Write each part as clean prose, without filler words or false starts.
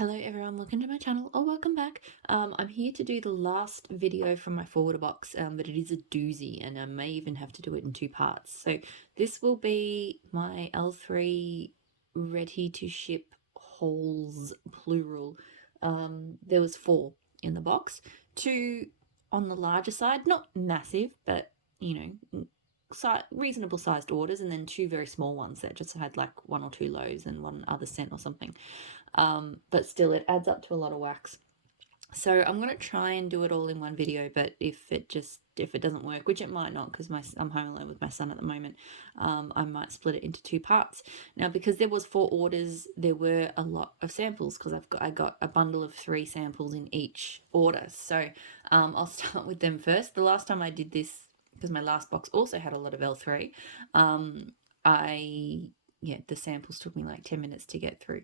Hello everyone, welcome to my channel or welcome back. I'm here to do the last video from my forwarder box, but it is a doozy and I may even have to do it in two parts. So this will be my L3 ready to ship hauls, plural. There was 4 in the box, 2 on the larger side, not massive, but you know, reasonable sized orders, and then 2 very small ones that just had like 1 or 2 loaves and 1 other cent or something. But still, it adds up to a lot of wax. So I'm going to try and do it all in one video, but if it doesn't work, which it might not because I'm home alone with my son at the moment, I might split it into 2 parts. Now, because there was 4 orders, there were a lot of samples because I got a bundle of 3 samples in each order. So I'll start with them first. The last time I did this, because my last box also had a lot of L3, the samples took me like 10 minutes to get through.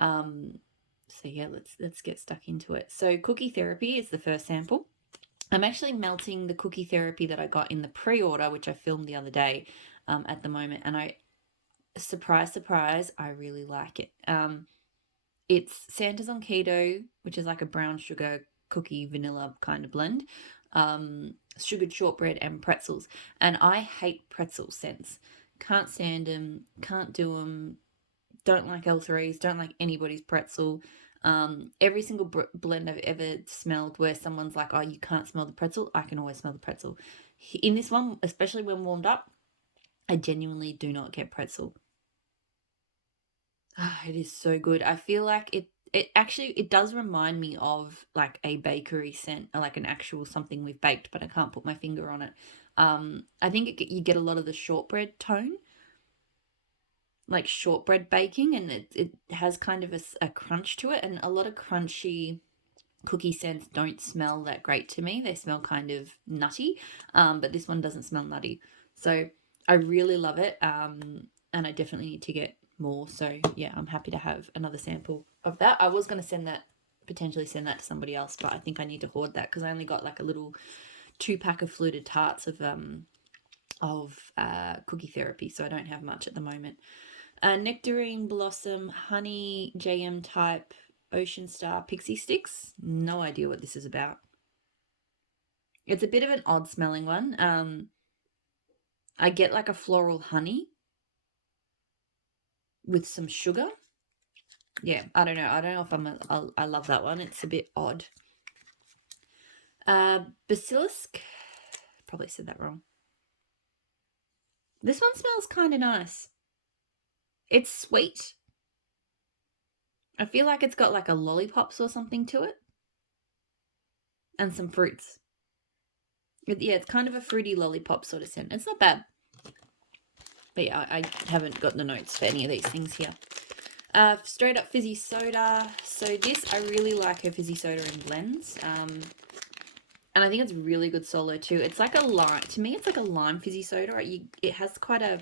So yeah, let's get stuck into it. So Cookie Therapy is the first sample. I'm actually melting the Cookie Therapy that I got in the pre-order, which I filmed the other day, at the moment, and surprise, I really like it. It's Santa's on Keto, which is like a brown sugar cookie vanilla kind of blend, sugared shortbread and pretzels. And I hate pretzel scents. Can't stand them, can't do them, don't like L3s, don't like anybody's pretzel. Every single blend I've ever smelled where someone's like, oh, you can't smell the pretzel, I can always smell the pretzel. In this one, especially when warmed up, I genuinely do not get pretzel. It is so good. I feel like it does remind me of like a bakery scent, like an actual something we've baked, but I can't put my finger on it. I think you get a lot of the shortbread tone, like shortbread baking, and it has kind of a crunch to it, and a lot of crunchy cookie scents don't smell that great to me. They smell kind of nutty, but this one doesn't smell nutty. So I really love it, and I definitely need to get more. So yeah, I'm happy to have another sample of that. I was going to potentially send that to somebody else, but I think I need to hoard that because I only got like a little 2-pack of fluted tarts of Cookie Therapy, so I don't have much at the moment. Nectarine Blossom Honey JM Type Ocean Star Pixie Sticks. No idea what this is about. It's a bit of an odd smelling one. I get like a floral honey with some sugar. Yeah, I don't know. I don't know if I love that one. It's a bit odd. Basilisk. Probably said that wrong. This one smells kind of nice. It's sweet. I feel like it's got like a lollipops or something to it. And some fruits. Yeah, it's kind of a fruity lollipop sort of scent. It's not bad. But yeah, I haven't got the notes for any of these things here. Straight Up Fizzy Soda. So this, I really like her fizzy soda in blends. And I think it's really good solo too. It's like a lime. To me, it's like a lime fizzy soda. It has quite a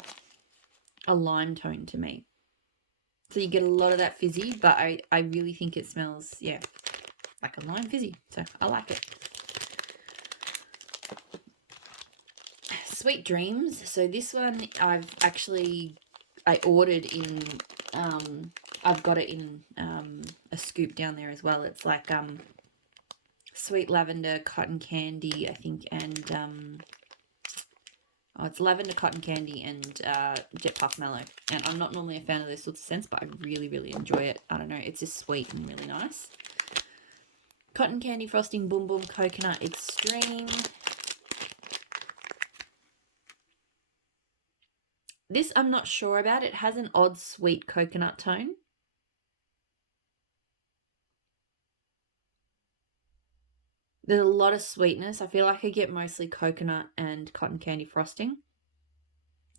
lime tone to me. So you get a lot of that fizzy, but I really think it smells, yeah, like a lime fizzy. So I like it. Sweet Dreams. So this one I ordered in, I've got it in a scoop down there as well. It's like sweet lavender, cotton candy, I think, and it's lavender, cotton candy, and jet puff mallow. And I'm not normally a fan of those sorts of scents, but I really, really enjoy it. I don't know, it's just sweet and really nice. Cotton candy frosting, Boom Boom Coconut Extreme. This I'm not sure about. It has an odd sweet coconut tone. There's a lot of sweetness. I feel like I get mostly coconut and cotton candy frosting.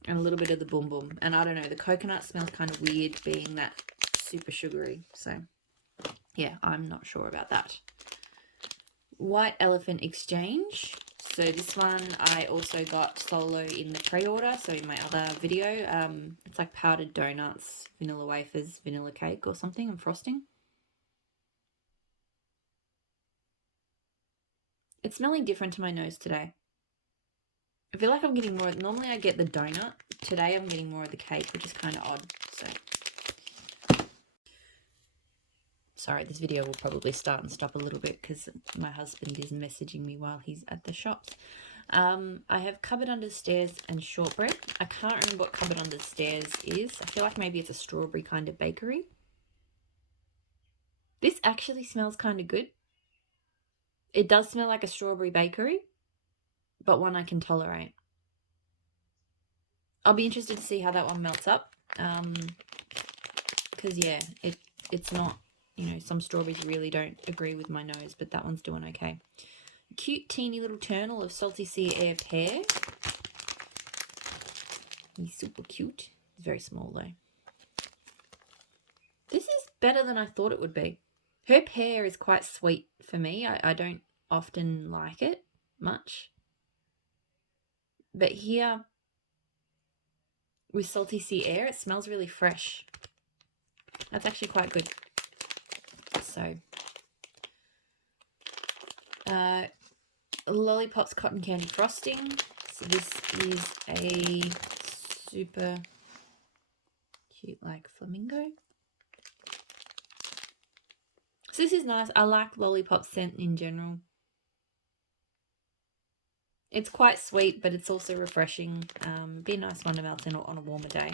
And a little bit of the Boom Boom. And I don't know, the coconut smells kind of weird being that super sugary. So yeah, I'm not sure about that. White Elephant Exchange. So this one I also got solo in the pre-order, so in my other video. It's like powdered donuts, vanilla wafers, vanilla cake or something, and frosting. It's smelling different to my nose today. I feel like I'm getting more, normally I get the donut. Today I'm getting more of the cake, which is kind of odd. So Sorry, this video will probably start and stop a little bit because my husband is messaging me while he's at the shops. I have cupboard under the stairs and shortbread. I can't remember what cupboard under the stairs is. I feel like maybe it's a strawberry kind of bakery. This actually smells kind of good. It does smell like a strawberry bakery, but one I can tolerate. I'll be interested to see how that one melts up. Because yeah, it's not, you know, some strawberries really don't agree with my nose, but that one's doing okay. Cute teeny little kernel of salty sea air pear. He's super cute. It's very small though. This is better than I thought it would be. Her pear is quite sweet for me. I don't often like it much. But here, with salty sea air, it smells really fresh. That's actually quite good. So, lollipops cotton candy frosting. So this is a super cute, like, flamingo. So this is nice. I like lollipop scent in general. It's quite sweet, but it's also refreshing. Be a nice one to melt in on a warmer day.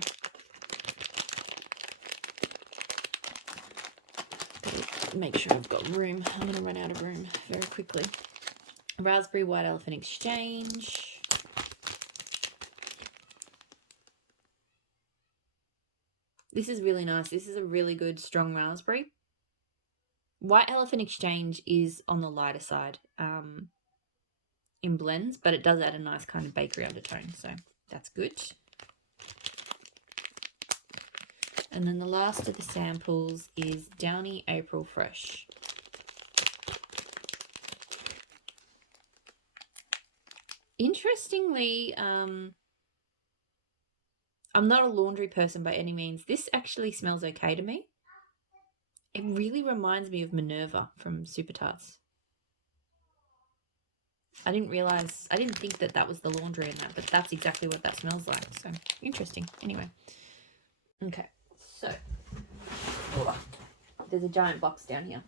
Make sure I've got room. I'm going to run out of room very quickly. Raspberry White Elephant Exchange. This is really nice. This is a really good strong raspberry. White Elephant Exchange is on the lighter side in blends, but it does add a nice kind of bakery undertone, so that's good. And then the last of the samples is Downy April Fresh. Interestingly, I'm not a laundry person by any means. This actually smells okay to me. It really reminds me of Minerva from Super Tarts. I didn't think that was the laundry in that, but that's exactly what that smells like. So interesting. Anyway. Okay. So, there's a giant box down here.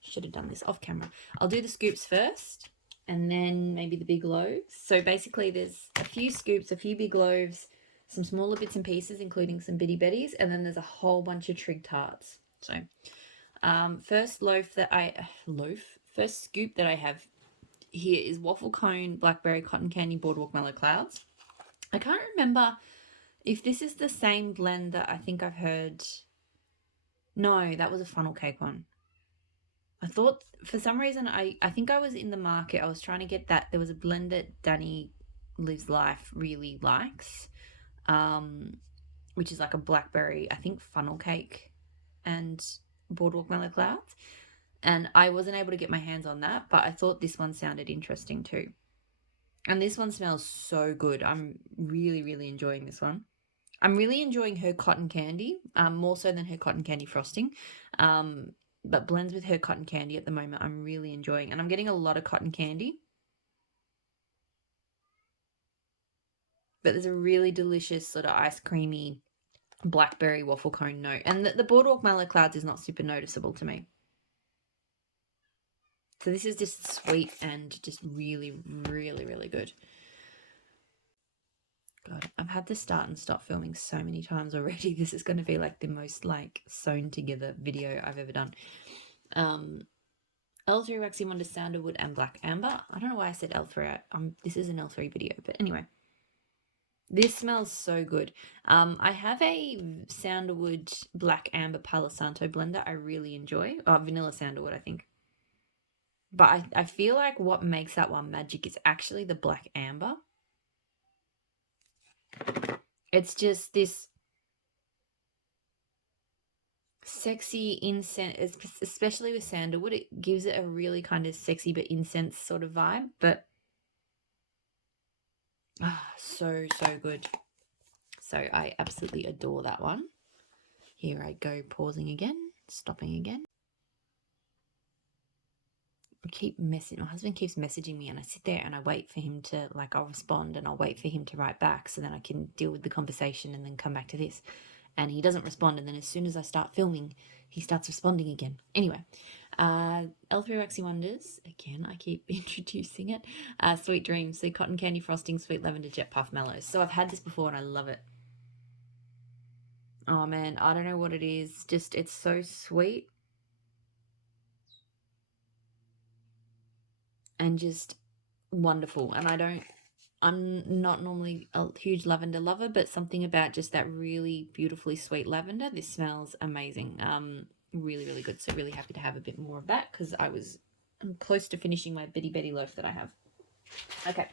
Should have done this off camera. I'll do the scoops first and then maybe the big loaves. So basically there's a few scoops, a few big loaves, some smaller bits and pieces, including some bitty betties, and then there's a whole bunch of trig tarts. So first scoop that I have here is waffle cone, blackberry, cotton candy, boardwalk mellow clouds. I can't remember if this is the same blend that I think I've heard. No, that was a funnel cake one. I thought for some reason I think I was in the market. I was trying to get that. There was a blend that Danny Lives Life really likes, which is like a blackberry, I think, funnel cake and boardwalk mellow clouds. And I wasn't able to get my hands on that, but I thought this one sounded interesting too. And this one smells so good. I'm really, really enjoying this one. I'm really enjoying her cotton candy, more so than her cotton candy frosting. But blends with her cotton candy at the moment, I'm really enjoying. And I'm getting a lot of cotton candy. But there's a really delicious sort of ice creamy blackberry waffle cone note. And the boardwalk mellow clouds is not super noticeable to me. So this is just sweet and just really, really, really good. God, I've had to start and stop filming so many times already. This is going to be like the most like sewn together video I've ever done. L3 Waxy Wonder Sandalwood and Black Amber. I don't know why I said L3. This is an L3 video, but anyway. This smells so good. I have a Sandalwood Black Amber Palo Santo blender I really enjoy. Vanilla Sandalwood, I think. But I feel like what makes that one magic is actually the Black Amber. It's just this sexy incense, especially with sandalwood. It gives it a really kind of sexy but incense sort of vibe. But so good. So I absolutely adore that one. Here I go, pausing again, stopping again. My husband keeps messaging me, and I sit there and I wait for him to, like, I'll respond and I'll wait for him to write back so then I can deal with the conversation and then come back to this. and he doesn't respond. And then as soon as I start filming, he starts responding again. Anyway, L3 Waxy Wonders, again, I keep introducing it. Sweet Dreams, so cotton candy frosting, sweet lavender jet puff mellows. So I've had this before and I love it. Oh man, I don't know what it is. Just, it's so sweet. And just wonderful. And I'm not normally a huge lavender lover, but something about just that really beautifully sweet lavender. This smells amazing. Really, really good. So really happy to have a bit more of that because I'm close to finishing my Betty Betty loaf that I have. Okay,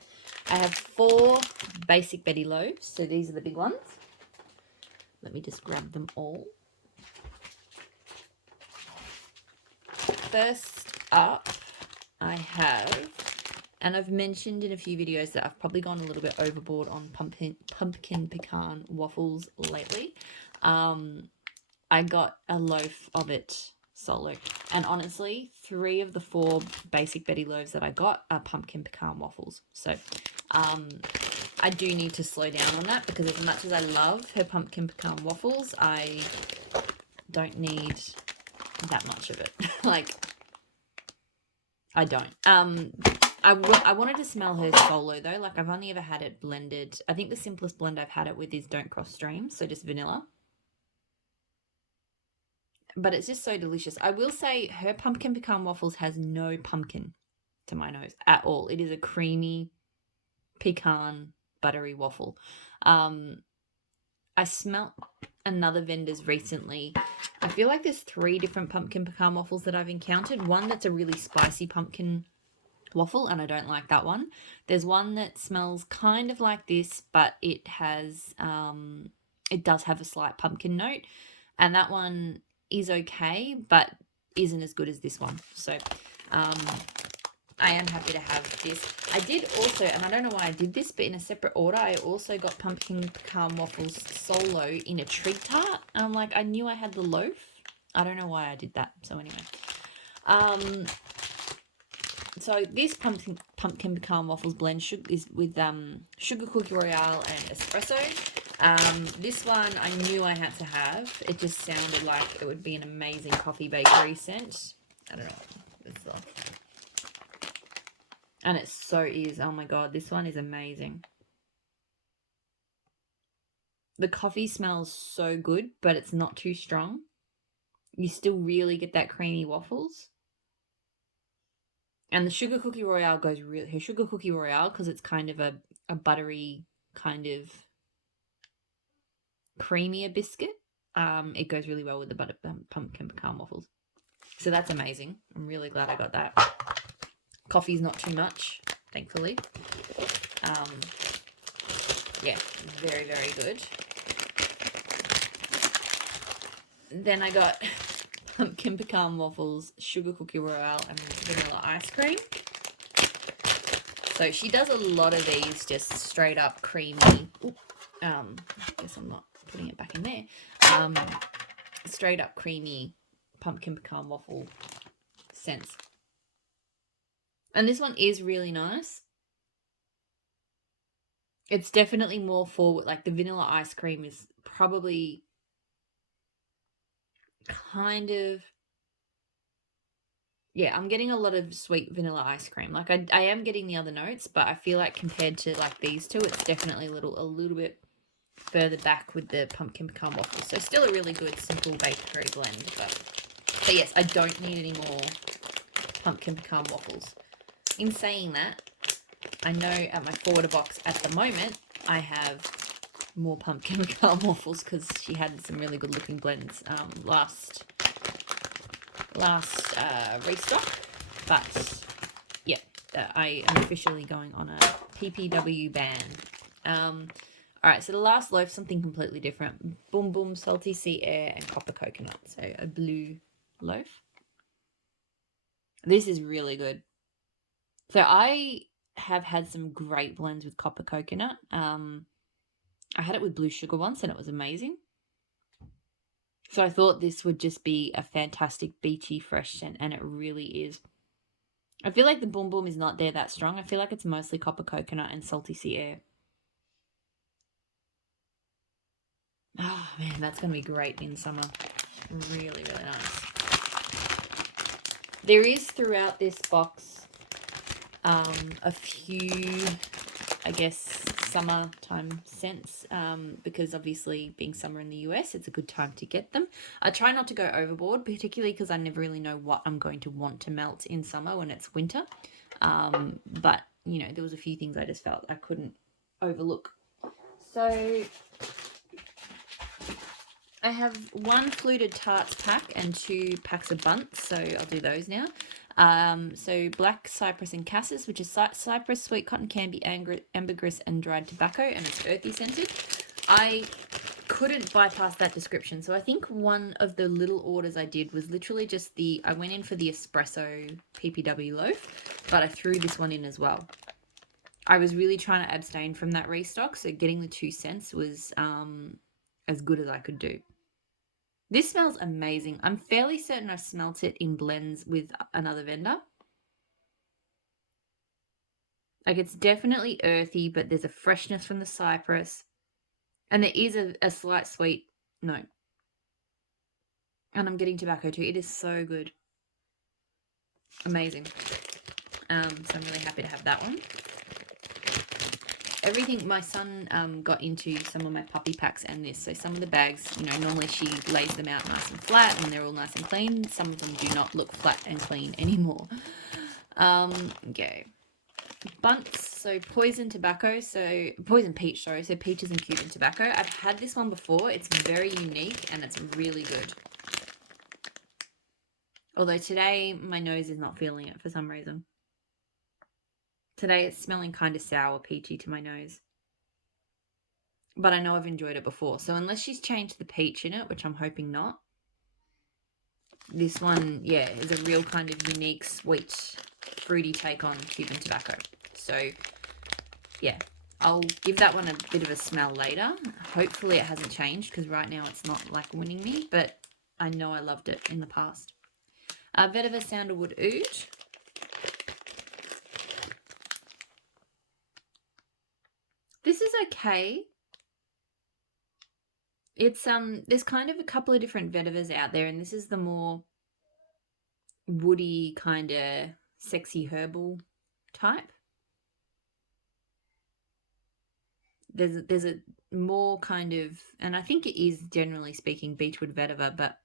I have 4 basic Betty loaves. So these are the big ones. Let me just grab them all. First up, I have, and I've mentioned in a few videos that I've probably gone a little bit overboard on pumpkin pecan waffles lately. I got a loaf of it solo, and honestly 3 of the 4 basic Betty loaves that I got are pumpkin pecan waffles. So I do need to slow down on that because as much as I love her pumpkin pecan waffles, I don't need that much of it. Like, I don't. I wanted to smell her solo though. Like, I've only ever had it blended. I think the simplest blend I've had it with is Don't Cross Streams, so just vanilla. But it's just so delicious. I will say her pumpkin pecan waffles has no pumpkin to my nose at all. It is a creamy pecan buttery waffle. I smelt another vendor's recently. I feel like there's 3 different pumpkin pecan waffles that I've encountered. One that's a really spicy pumpkin waffle, and I don't like that one. There's one that smells kind of like this, but it has it does have a slight pumpkin note, and that one is okay, but isn't as good as this one. So I am happy to have this. I did also, and I don't know why I did this, but in a separate order, I also got pumpkin pecan waffles solo in a treat tart. And I'm like, I knew I had the loaf. I don't know why I did that. So anyway, so this pumpkin pecan waffles blend is with sugar cookie royale and espresso. This one I knew I had to have. It just sounded like it would be an amazing coffee bakery scent. I don't know. It's and it so is. Oh my god, this one is amazing. The coffee smells so good, but it's not too strong. You still really get that creamy waffles. And the sugar cookie royale goes really, her sugar cookie royale, because it's kind of a buttery kind of creamier biscuit. It goes really well with the pumpkin pecan waffles. So that's amazing. I'm really glad I got that. Coffee's not too much, thankfully. Yeah, very, very good. Then I got pumpkin pecan waffles, sugar cookie royale, and vanilla ice cream. So she does a lot of these just straight up creamy. I guess I'm not putting it back in there. Straight up creamy pumpkin pecan waffle scents. And this one is really nice. It's definitely more forward. Like the vanilla ice cream is probably kind of, yeah, I'm getting a lot of sweet vanilla ice cream. Like I am getting the other notes, but I feel like compared to like these two, it's definitely a little bit further back with the pumpkin pecan waffles. So still a really good simple bakery blend. But yes, I don't need any more pumpkin pecan waffles. In saying that, I know at my forwarder box at the moment, I have more pumpkin pecan waffles because she had some really good looking blends last restock. But yeah, I am officially going on a PPW ban. All right, so the last loaf, something completely different. Boom Boom, Salty Sea Air, and Copper Coconut. So a blue loaf. This is really good. So I have had some great blends with Copper Coconut. I had it with blue sugar once and it was amazing. So I thought this would just be a fantastic beachy fresh scent, and it really is. I feel like the Boom Boom is not there that strong. I feel like it's mostly Copper Coconut and Salty Sea Air. Oh man, that's going to be great in summer. Really, really nice. There is throughout this box a few, I guess, summertime scents, because obviously being summer in the US, it's a good time to get them. I try not to go overboard, particularly because I never really know what I'm going to want to melt in summer when it's winter. But, you know, there was a few things I just felt I couldn't overlook. So I have one fluted tarts pack and 2 packs of bunts, so I'll do those now. So black cypress and cassis, which is cypress, sweet cotton candy, ambergris, and dried tobacco, and it's earthy scented. I couldn't bypass that description, so I think one of the little orders I did was literally just I went in for the espresso PPW loaf, but I threw this one in as well. I was really trying to abstain from that restock, so getting the 2 cents was as good as I could do. This smells amazing. I'm fairly certain I've smelt it in blends with another vendor. Like, it's definitely earthy, but there's a freshness from the cypress. And there is a slight sweet note. And I'm getting tobacco too. It is so good. Amazing. So I'm really happy to have that one. Everything, my son got into some of my puppy packs and this. So some of the bags, you know, normally she lays them out nice and flat and they're all nice and clean. Some of them do not look flat and clean anymore. Okay. Bunts, so poison tobacco, so poison peach, sorry, so peaches and Cuban tobacco. I've had this one before. It's very unique and it's really good. Although today my nose is not feeling it for some reason. Today it's smelling kind of sour peachy to my nose. But I know I've enjoyed it before. So unless she's changed the peach in it, which I'm hoping not, this one, yeah, is a real kind of unique, sweet, fruity take on Cuban tobacco. So, yeah, I'll give that one a bit of a smell later. Hopefully it hasn't changed because right now it's not like winning me, but I know I loved it in the past. Vetiver Sandalwood Oud. This is okay. It's there's kind of a couple of different vetivers out there, and this is the more woody kind of sexy herbal type. There's a more kind of, and I think it is generally speaking beechwood vetiver, but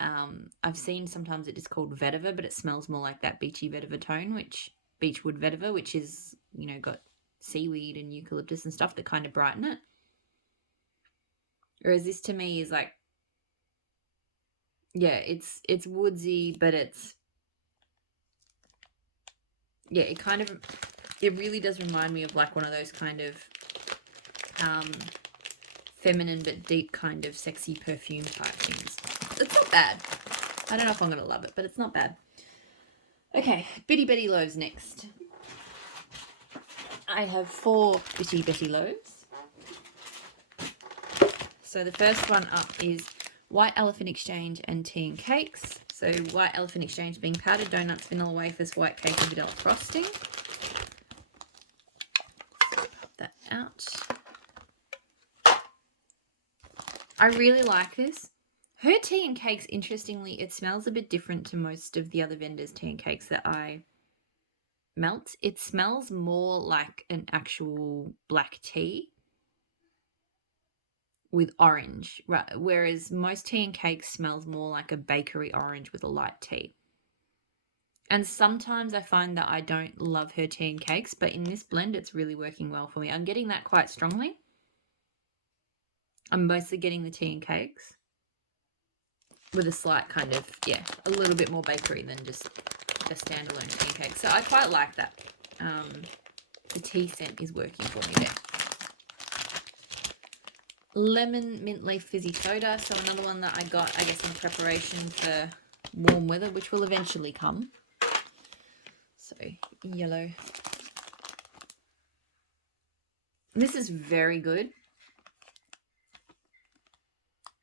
I've seen sometimes it is called vetiver, but it smells more like that beachy vetiver tone, which beechwood vetiver, which is, you know, got seaweed and eucalyptus and stuff that kind of brighten it. Whereas this to me is like, yeah, it's woodsy, but it's, yeah, it really does remind me of like one of those kind of feminine but deep kind of sexy perfume type things. It's not bad. I don't know if I'm going to love it, but it's not bad. Okay, Bitty Betty loaves next. I have 4 Bitty Betty loaves. So the first one up is White Elephant Exchange and Tea and Cakes. So White Elephant Exchange being powdered donuts, vanilla wafers, white cake and vanilla frosting. Pop that out. I really like this. Her tea and cakes, interestingly, it smells a bit different to most of the other vendors' tea and cakes that I melt. It smells more like an actual black tea with orange, right? Whereas most tea and cakes smells more like a bakery orange with a light tea. And sometimes I find that I don't love her tea and cakes, but in this blend, it's really working well for me. I'm getting that quite strongly. I'm mostly getting the tea and cakes with a slight kind of, yeah, a little bit more bakery than just a standalone tea and cake. So I quite like that. The tea scent is working for me there. Lemon mint leaf fizzy soda. So another one that I got, I guess, in preparation for warm weather, which will eventually come. So yellow. This is very good.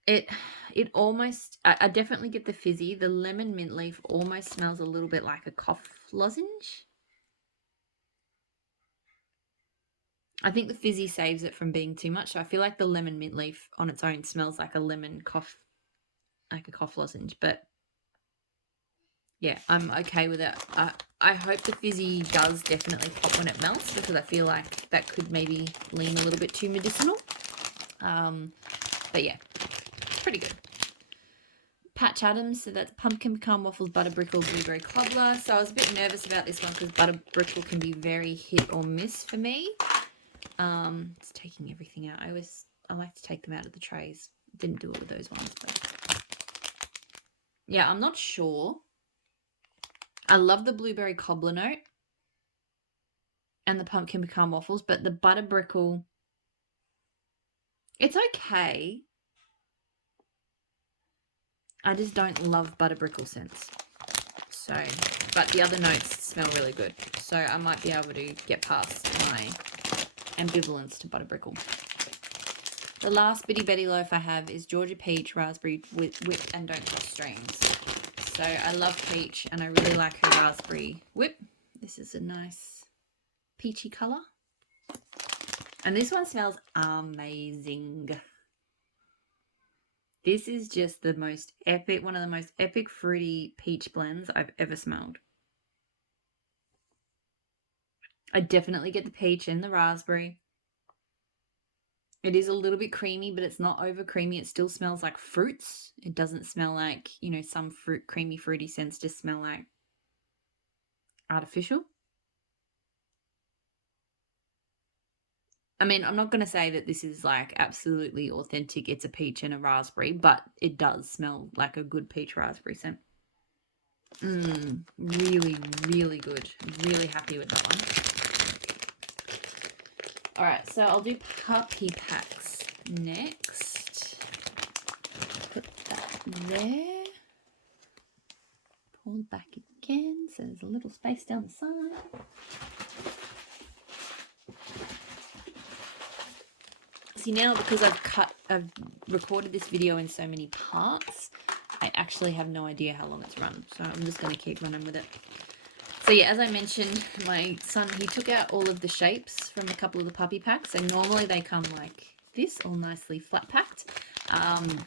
It almost, I definitely get the fizzy. The lemon mint leaf almost smells a little bit like a cough lozenge. I think the fizzy saves it from being too much. So I feel like the lemon mint leaf on its own smells like a lemon cough, like a cough lozenge. But yeah, I'm okay with it. I hope the fizzy does definitely pop when it melts, because I feel like that could maybe lean a little bit too medicinal. But yeah, pretty good. Patch Adams, so that's pumpkin pecan waffles, butter brickle, blueberry cobbler. So I was a bit nervous about this one because butter brickle can be very hit or miss for me. It's taking everything out. I like to take them out of the trays. Didn't do it with those ones, but yeah, I'm not sure. I love the blueberry cobbler note and the pumpkin pecan waffles, but the butter brickle, it's okay. I just don't love butter brickle scents. So, but the other notes smell really good. So I might be able to get past my ambivalence to butter brickle. The last Bitty Betty loaf I have is Georgia peach, raspberry, whip, and don't cut strings. So I love peach and I really like her raspberry whip. This is a nice peachy colour. And this one smells amazing. This is just the most epic, one of the most epic fruity peach blends I've ever smelled. I definitely get the peach and the raspberry. It is a little bit creamy, but it's not over creamy. It still smells like fruits. It doesn't smell like, you know, some creamy, fruity scents just smell like artificial. I mean, I'm not going to say that this is like absolutely authentic. It's a peach and a raspberry, but it does smell like a good peach raspberry scent. Really, really good. Really happy with that one. All right, so I'll do puppy packs next. Put that there. Pull back again, so there's a little space down the side. See, now because I've recorded this video in so many parts, I actually have no idea how long it's run, so I'm just going to keep running with it. So yeah, as I mentioned, my son, he took out all of the shapes from a couple of the puppy packs, and normally they come like this, all nicely flat packed,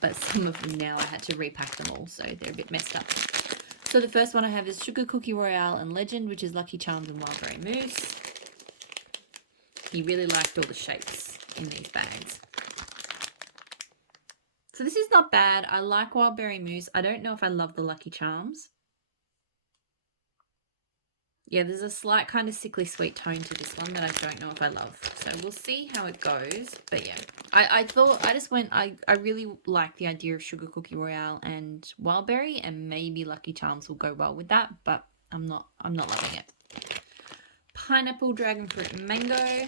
but some of them now I had to repack them all, so they're a bit messed up. So the first one I have is Sugar Cookie Royale and Legend, which is Lucky Charms and Wildberry Mousse. He really liked all the shapes in these bags. So this is not bad. I like Wildberry Mousse. I don't know if I love the Lucky Charms. Yeah, there's a slight kind of sickly sweet tone to this one that I don't know if I love. So we'll see how it goes. But yeah, I really like the idea of Sugar Cookie Royale and Wildberry, and maybe Lucky Charms will go well with that, but I'm not loving it. Pineapple, dragon fruit, and mango.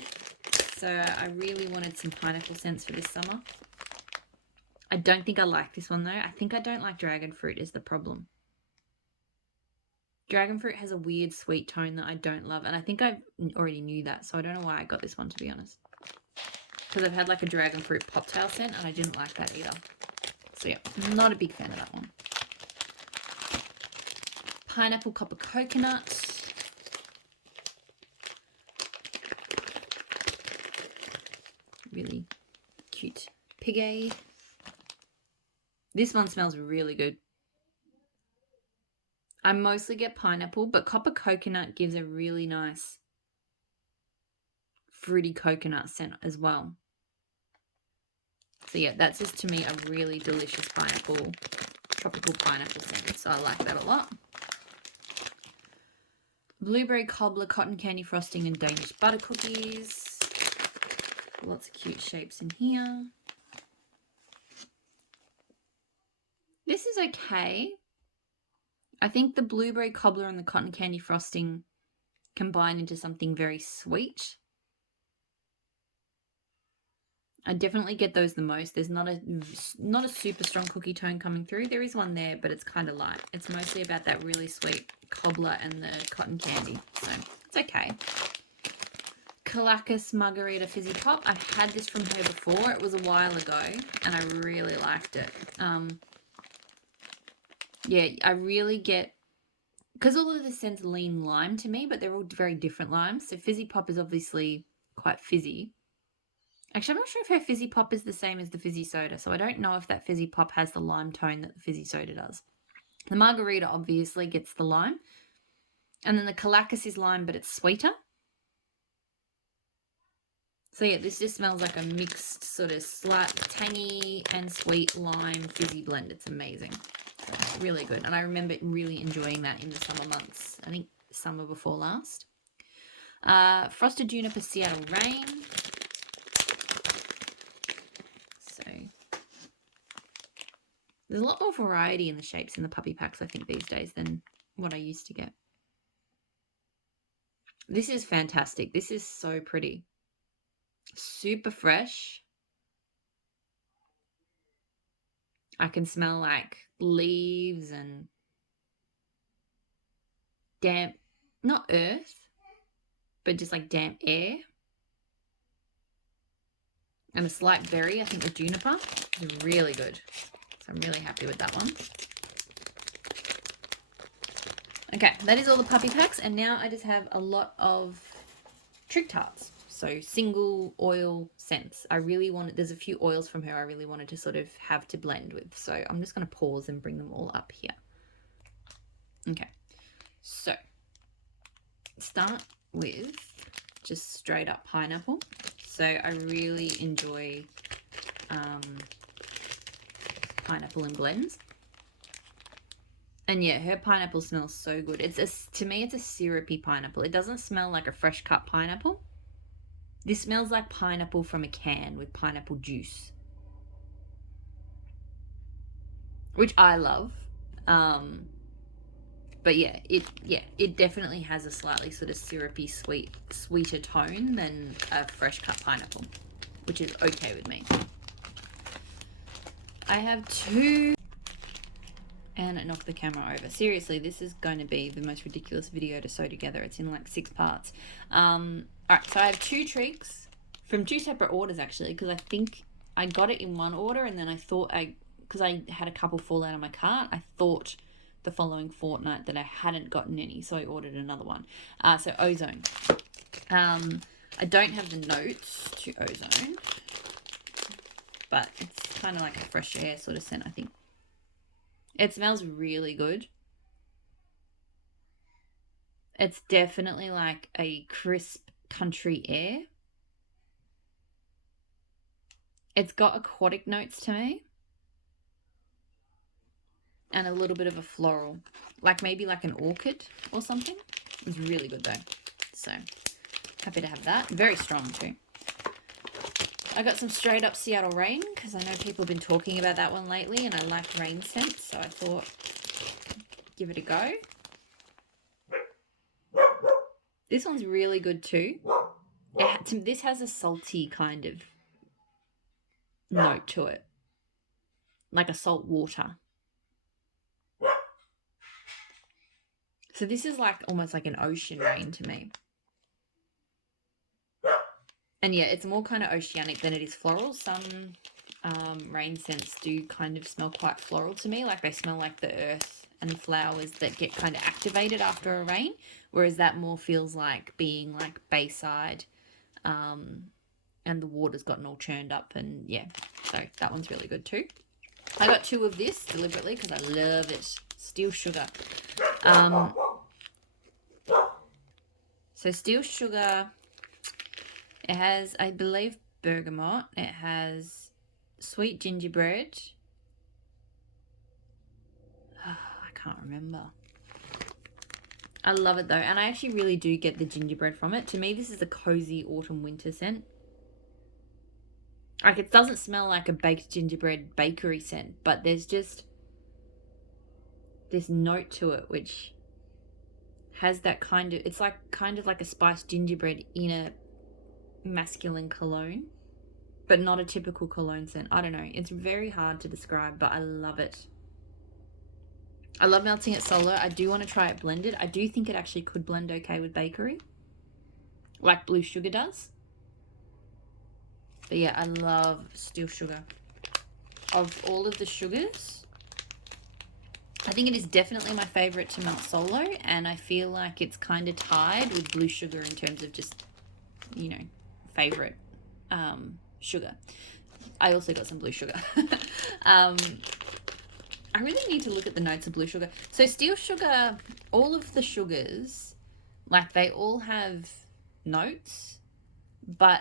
So I really wanted some pineapple scents for this summer. I don't think I like this one though. I think I don't like dragon fruit is the problem. Dragon fruit has a weird sweet tone that I don't love, and I think I already knew that, so I don't know why I got this one, to be honest. Because I've had like a dragon fruit poptail scent and I didn't like that either. So yeah, not a big fan of that one. Pineapple copper coconut. Really cute piggy. This one smells really good. I mostly get pineapple, but copper coconut gives a really nice fruity coconut scent as well. So yeah, that's just to me a really delicious pineapple, tropical pineapple scent. So I like that a lot. Blueberry cobbler, cotton candy frosting, and Danish butter cookies. Lots of cute shapes in here. This is okay. I think the blueberry cobbler and the cotton candy frosting combine into something very sweet. I definitely get those the most. There's not a super strong cookie tone coming through. There is one there, but it's kind of light. It's mostly about that really sweet cobbler and the cotton candy. So it's okay. Caracas Margarita Fizzy Pop. I've had this from her before. It was a while ago, and I really liked it. Yeah, I really get... Because all of the scents lean lime to me, but they're all very different limes. So Fizzy Pop is obviously quite fizzy. Actually, I'm not sure if her fizzy pop is the same as the fizzy soda, so I don't know if that fizzy pop has the lime tone that the fizzy soda does. The margarita obviously gets the lime, and then the Calacas is lime, but it's sweeter. So yeah, this just smells like a mixed sort of slight tangy and sweet lime fizzy blend. It's amazing. So it's really good. And I remember really enjoying that in the summer months. I think summer before last. Frosted Juniper Seattle Rain. So there's a lot more variety in the shapes in the puppy packs, I think, these days than what I used to get. This is fantastic. This is so pretty. Super fresh. I can smell like leaves and damp, not earth, but just like damp air. And a slight berry, I think the juniper is really good. So I'm really happy with that one. Okay, that is all the puppy packs. And now I just have a lot of trick tarts. So single oil scents. I really wanted, there's a few oils from her I really wanted to sort of have to blend with. So I'm just going to pause and bring them all up here. Okay, so start with just straight up pineapple. So I really enjoy pineapple in blends. And yeah, her pineapple smells so good. To me, it's a syrupy pineapple. It doesn't smell like a fresh cut pineapple. This smells like pineapple from a can with pineapple juice, which I love. But yeah, it definitely has a slightly sort of syrupy, sweeter tone than a fresh cut pineapple, which is okay with me. I have two, and it knocked the camera over. Seriously, this is going to be the most ridiculous video to sew together. It's in like 6 parts. Alright, so I have 2 tricks from 2 separate orders actually, because I think I got it in one order and then I thought because I had a couple fall out of my cart, I thought the following fortnight that I hadn't gotten any, so I ordered another one. So Ozone. I don't have the notes to Ozone, but it's kind of like a fresh air sort of scent, I think. It smells really good. It's definitely like a crisp country air. It's got aquatic notes to me. And a little bit of a floral. Like maybe like an orchid or something. It's really good though. So happy to have that. Very strong too. I got some straight up Seattle Rain because I know people have been talking about that one lately and I like rain scents, so I thought give it a go. This one's really good too. This has a salty kind of note to it, like a salt water. So this is like almost like an ocean rain to me. And yeah, it's more kind of oceanic than it is floral. Some rain scents do kind of smell quite floral to me, like they smell like the earth and flowers that get kind of activated after a rain, whereas that more feels like being like Bayside, and the water's gotten all churned up, and yeah, so that one's really good too. I got 2 of this deliberately because I love it. Steel Sugar. So Steel Sugar, it has, I believe, bergamot. It has sweet gingerbread. I can't remember. I love it though, and I actually really do get the gingerbread from it. To me, this is a cozy autumn winter scent. Like, it doesn't smell like a baked gingerbread bakery scent, but there's just this note to it which has that kind of, it's like kind of like a spiced gingerbread in a masculine cologne, but not a typical cologne scent. I don't know. It's very hard to describe, but I love it. I love melting it solo. I do want to try it blended. I do think it actually could blend okay with bakery, like Blue Sugar does. But yeah, I love Steel Sugar. Of all of the sugars, I think it is definitely my favorite to melt solo, and I feel like it's kind of tied with Blue Sugar in terms of just, you know, favorite sugar. I also got some blue sugar. I really need to look at the notes of blue sugar. So steel sugar, all of the sugars, like they all have notes, but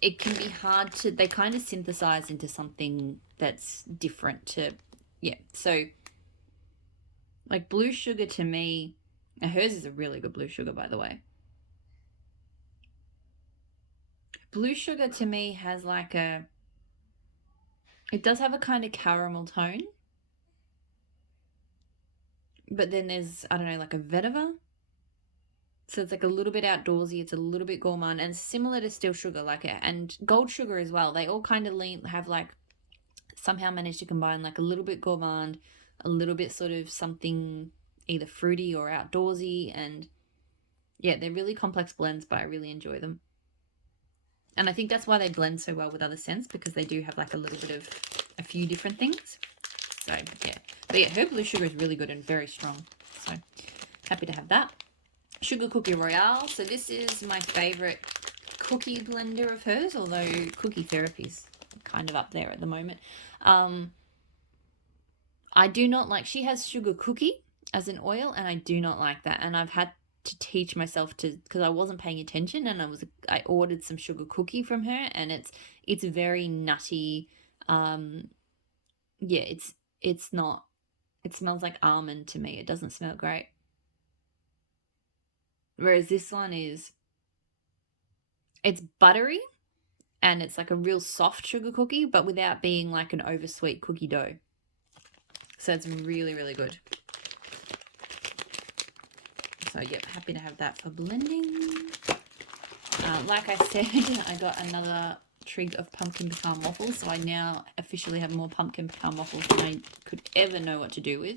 it can be hard to, they kind of synthesize into something that's different to, yeah. So like blue sugar to me, and hers is a really good blue sugar, by the way. Blue sugar to me has like a, it does have a kind of caramel tone, but then there's, I don't know, like a vetiver. So it's like a little bit outdoorsy, it's a little bit gourmand, and similar to steel sugar, like, and gold sugar as well. They all kind of have like, somehow managed to combine like a little bit gourmand, a little bit sort of something either fruity or outdoorsy, and yeah, they're really complex blends, but I really enjoy them. And I think that's why they blend so well with other scents, because they do have like a little bit of a few different things. So yeah, but yeah, her blue sugar is really good and very strong. So happy to have that. Sugar Cookie Royale. So this is my favorite cookie blender of hers, although Cookie Therapy's kind of up there at the moment. I do not like, she has Sugar Cookie as an oil, and I do not like that. And I've had to teach myself to, because I wasn't paying attention, and I ordered some Sugar Cookie from her, and it's very nutty. Yeah, it's not, it smells like almond to me. It doesn't smell great. Whereas this one is, it's buttery, and it's like a real soft sugar cookie, but without being like an oversweet cookie dough. So it's really, really good. So yep, happy to have that for blending. Like I said, I got another trig of pumpkin pecan waffles, so I now officially have more pumpkin pecan waffles than I could ever know what to do with.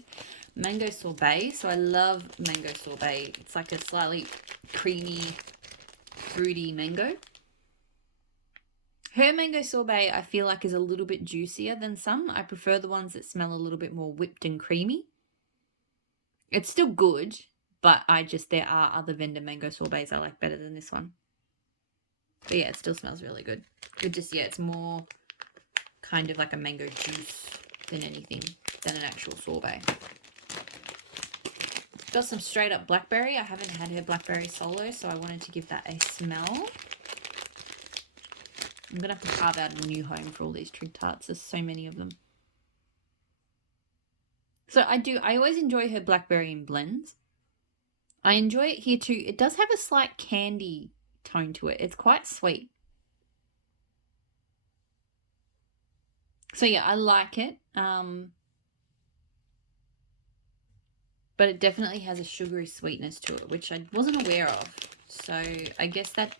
Mango sorbet, so I love mango sorbet. It's like a slightly creamy, fruity mango. Her mango sorbet, I feel like, is a little bit juicier than some. I prefer the ones that smell a little bit more whipped and creamy. It's still good, but there are other vendor mango sorbets I like better than this one. But yeah, it still smells really good. It just, yeah, it's more kind of like a mango juice than anything, than an actual sorbet. Got some straight up blackberry. I haven't had her blackberry solo, so I wanted to give that a smell. I'm going to have to carve out a new home for all these trig tarts. There's so many of them. So I always enjoy her blackberry in blends. I enjoy it here too. It does have a slight candy tone to it. It's quite sweet. So yeah, I like it. But it definitely has a sugary sweetness to it, which I wasn't aware of. So I guess that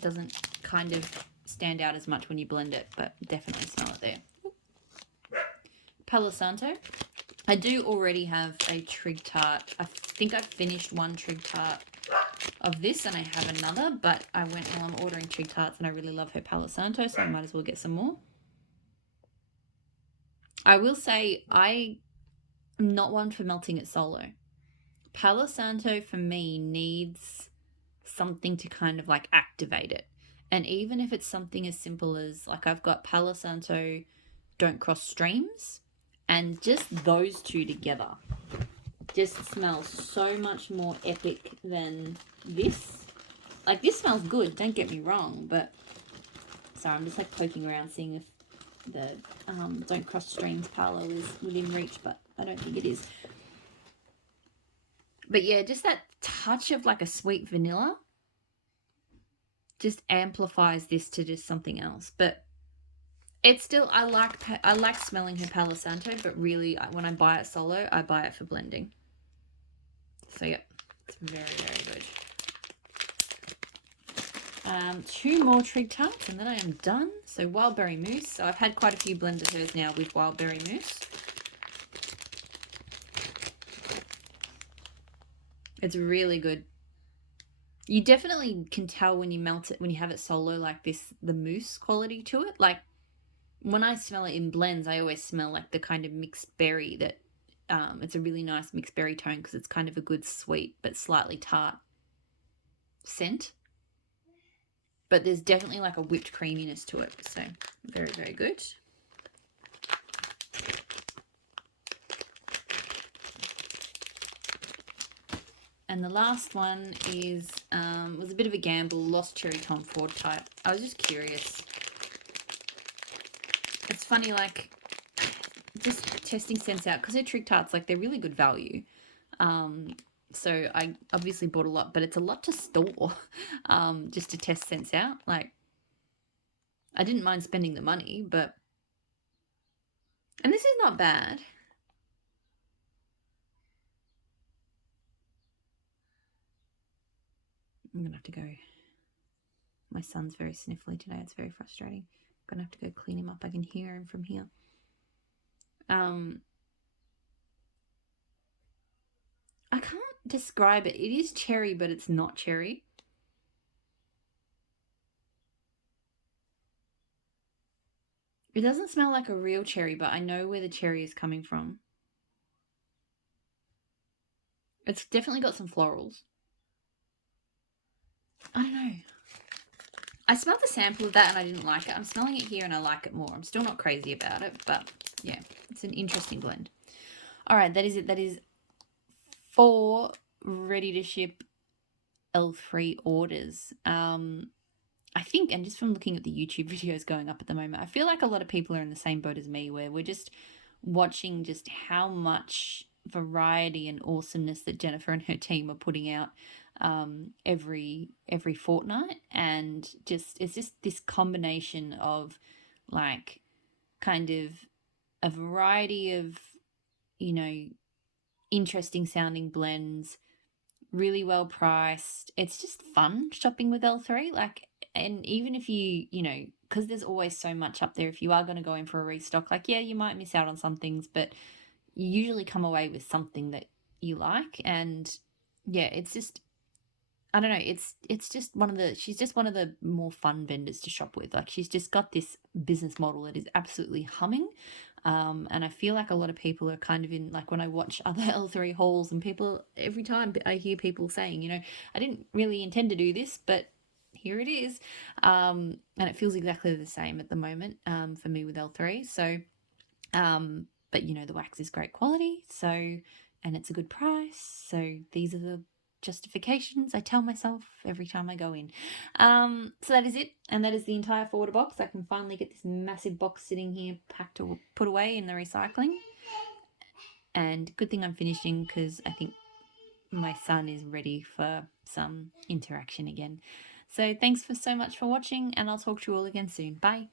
doesn't kind of stand out as much when you blend it, but definitely smell it there. Palo Santo. I do already have a trig tart. I think I've finished one trig tart of this, and I have another, but I went while I'm ordering trig tarts, and I really love her Palo Santo, so I might as well get some more. I will say I'm not one for melting it solo. Palo Santo for me needs something to kind of like activate it. And even if it's something as simple as, like, I've got Palo Santo Don't Cross Streams, and just those two together just smells so much more epic than this. Like, this smells good, don't get me wrong, but sorry, I'm just like poking around seeing if the Don't Cross Streams Palo is within reach, but I don't think it is. But yeah, just that touch of like a sweet vanilla just amplifies this to just something else. But it's still, I like smelling her Palo Santo, but really when I buy it solo, I buy it for blending. So yeah, it's very, very good. 2 more trig tarts and then I am done. So wild berry mousse. So I've had quite a few blends of hers now with wild berry mousse. It's really good. You definitely can tell when you melt it, when you have it solo like this, the mousse quality to it. Like, when I smell it in blends, I always smell like the kind of mixed berry that, it's a really nice mixed berry tone because it's kind of a good sweet but slightly tart scent. but there's definitely like a whipped creaminess to it. So very, very good. And the last one is was a bit of a gamble, lost cherry Tom Ford type. I was just curious. It's funny, like just testing scents out, because they're trick tarts, like they're really good value. So I obviously bought a lot, but it's a lot to store just to test scents out. Like I didn't mind spending the money, but, and this is not bad. I'm gonna have to go. My son's very sniffly today. It's very frustrating. I'm gonna have to go clean him up. I can hear him from here. I can't describe it. It is cherry, but it's not cherry. It doesn't smell like a real cherry, but I know where the cherry is coming from. It's definitely got some florals. I don't know. I smelled the sample of that and I didn't like it. I'm smelling it here and I like it more. I'm still not crazy about it, but yeah, it's an interesting blend. All right, that is it. That is 4 ready to ship L3 orders. I think, and just from looking at the YouTube videos going up at the moment, I feel like a lot of people are in the same boat as me, where we're just watching just how much variety and awesomeness that Jennifer and her team are putting out every fortnight, and just it's just this combination of like kind of a variety of, you know, interesting sounding blends, really well priced. It's just fun shopping with L3. Like, and even if you know, because there's always so much up there, if you are going to go in for a restock, like, yeah, you might miss out on some things, but you usually come away with something that you like. And yeah, it's just, I don't know, it's just one of the, she's just one of the more fun vendors to shop with. Like, she's just got this business model that is absolutely humming. And I feel like a lot of people are kind of in, like when I watch other L3 hauls, and people, every time I hear people saying, you know, I didn't really intend to do this, but here it is. And it feels exactly the same at the moment for me with L3. So, but you know, the wax is great quality, so, and it's a good price. So these are the justifications I tell myself every time I go in. So that is it, and that is the entire forwarder box. I can finally get this massive box sitting here packed to put away in the recycling. And good thing I'm finishing, because I think my son is ready for some interaction again. So thanks for so much for watching, and I'll talk to you all again soon. Bye.